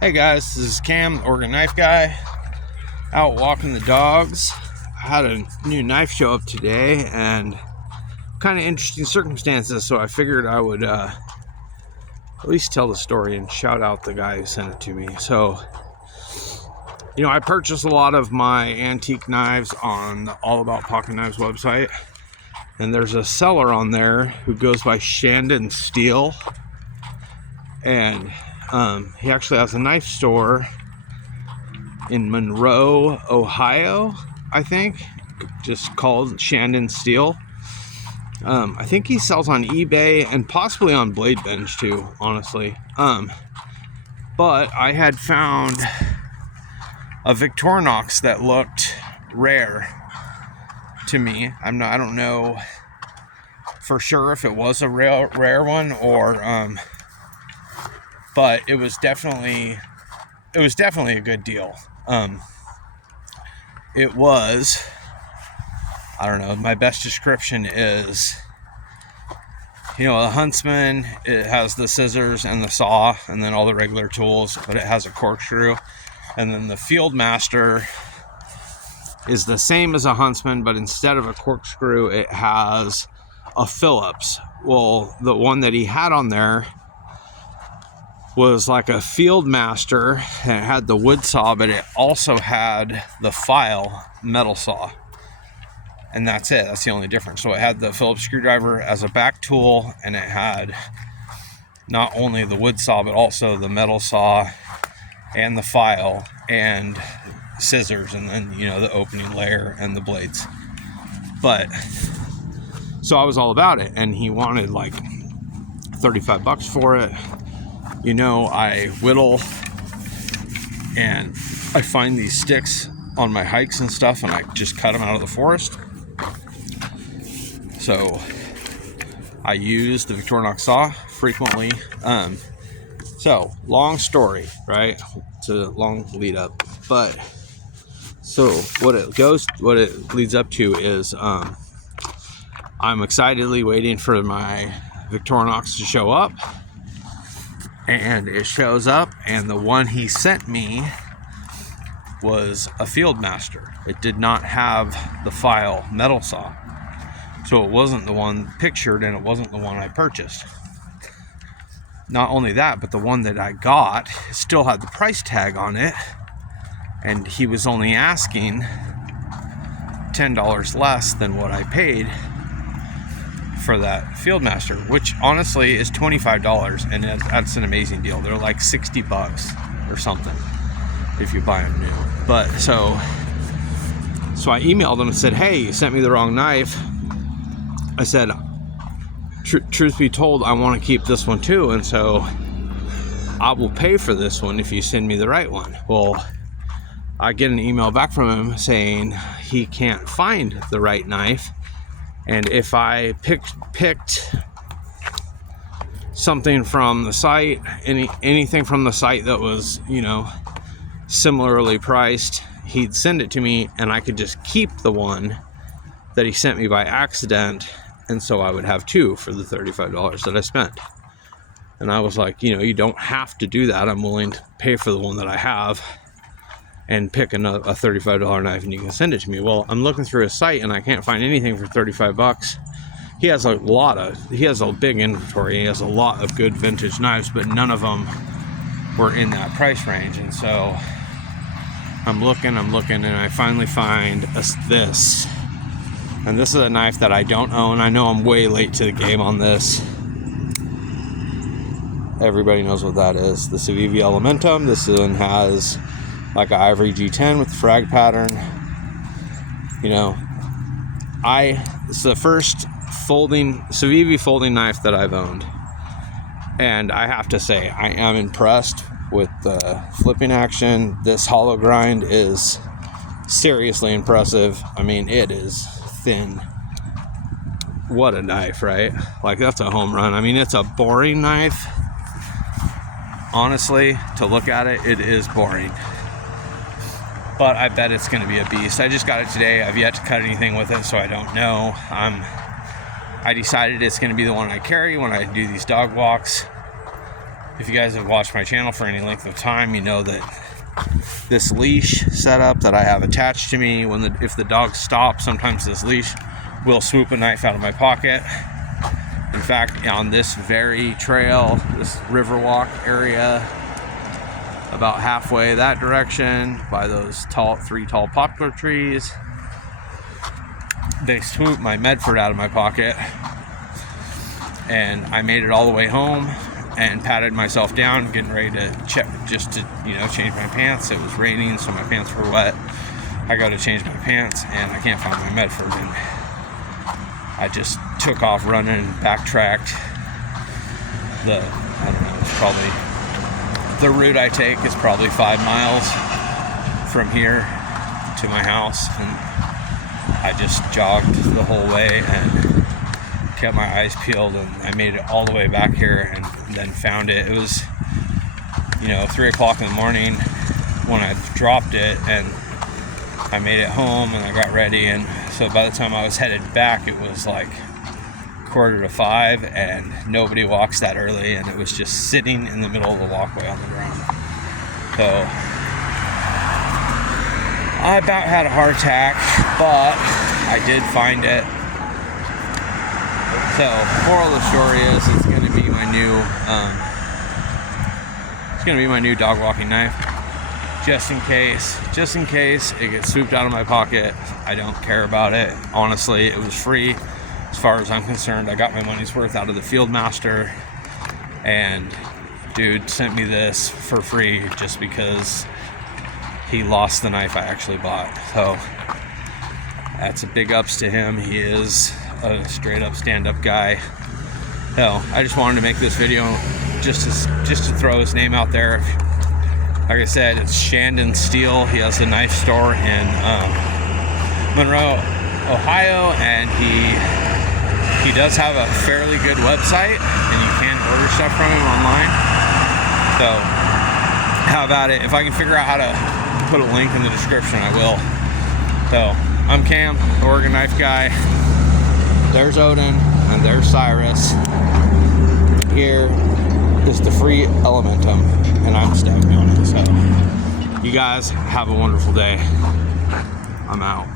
Hey guys, this is Cam, the Oregon Knife Guy, out walking the dogs. I had a new knife show up today and kind of interesting circumstances, so I figured I would at least tell the story and shout out the guy who sent it to me. So, I purchase a lot of my antique knives on the All About Pocket Knives website, and there's a seller on there who goes by Shandon Steel, and he actually has a knife store in Monroe, Ohio, I think, just called Shandon Steel. I think he sells on eBay and possibly on Blade Bench too, honestly. But I had found a Victorinox that looked rare to me. I don't know for sure if it was a rare one or but it was definitely a good deal. It was, I don't know, my best description is, the Huntsman, it has the scissors and the saw and then all the regular tools, but it has a corkscrew. And then the Fieldmaster is the same as a Huntsman, but instead of a corkscrew, it has a Phillips. Well, the one that he had on there was like a Fieldmaster, and it had the wood saw, but it also had the file metal saw. And that's it. That's the only difference. So it had the Phillips screwdriver as a back tool, and it had not only the wood saw, but also the metal saw and the file and scissors, and then, the opening layer and the blades. But so I was all about it, and he wanted like $35 for it. I whittle and I find these sticks on my hikes and stuff, and I just cut them out of the forest. So I use the Victorinox saw frequently. So long story, right? It's a long lead up, but so what it leads up to is I'm excitedly waiting for my Victorinox to show up. And it shows up, and the one he sent me was a Fieldmaster. It did not have the file metal saw. So it wasn't the one pictured, and it wasn't the one I purchased. Not only that, but the one that I got still had the price tag on it, and he was only asking $10 less than what I paid for that Fieldmaster, which honestly is $25, and that's an amazing deal. They're like $60 or something if you buy them new. But so I emailed them and said, hey, you sent me the wrong knife. I said, truth be told, I want to keep this one too, and so I will pay for this one if you send me the right one. Well, I get an email back from him saying he can't find the right knife, and if I picked something from the site, anything from the site that was, similarly priced, he'd send it to me, and I could just keep the one that he sent me by accident, and so I would have two for the $35 that I spent. And I was like, you don't have to do that. I'm willing to pay for the one that I have and pick a $35 knife, and you can send it to me. Well, I'm looking through his site, and I can't find anything for $35. He has a big inventory. He has a lot of good vintage knives, but none of them were in that price range. And so I'm looking, and I finally find this. And this is a knife that I don't own. I know I'm way late to the game on this. Everybody knows what that is. The Civivi Elementum. This one has like an ivory G10 with the frag pattern. It's the first Civivi folding knife that I've owned. And I have to say, I am impressed with the flipping action. This hollow grind is seriously impressive. I mean, it is thin. What a knife, right? Like, that's a home run. I mean, it's a boring knife. Honestly, to look at it, it is boring. But I bet it's going to be a beast. I just got it today. I've yet to cut anything with it, so I don't know. I decided it's going to be the one I carry when I do these dog walks. if you guys have watched my channel for any length of time, you know that this leash setup that I have attached to me, if the dog stops, sometimes this leash will swoop a knife out of my pocket. In fact, on this very trail, this Riverwalk area, about halfway that direction by those three tall poplar trees, they swooped my Medford out of my pocket, and I made it all the way home and patted myself down, getting ready to check, just to, you know, change my pants. It was raining, so my pants were wet. I go to change my pants, and I can't find my Medford, and I just took off running, backtracked. I don't know, it's probably, the route I take is probably 5 miles from here to my house, and I just jogged the whole way and kept my eyes peeled, and I made it all the way back here and then found it. It was, you know, 3 o'clock in the morning when I dropped it, and I made it home and I got ready, and so by the time I was headed back, it was like 4:45, and nobody walks that early, and it was just sitting in the middle of the walkway on the ground. So I about had a heart attack, but I did find it. So, moral of the story is, it's going to be my new dog walking knife, just in case it gets swooped out of my pocket. I don't care about it. Honestly, it was free as far as I'm concerned. I got my money's worth out of the field master, and dude sent me this for free just because he lost the knife I actually bought. So that's a big ups to him. He is a straight up stand-up guy. Hell, I just wanted to make this video just to throw his name out there. Like I said, it's Shandon Steele. He has a knife store in Monroe, Ohio, and he does have a fairly good website, and you can order stuff from him online. So how about it? If I can figure out how to put a link in the description, I will. So I'm Cam, the Oregon Knife Guy. There's Odin, and there's Cyrus. Here is the free Elementum, and I'm stoked on it. So you guys have a wonderful day. I'm out.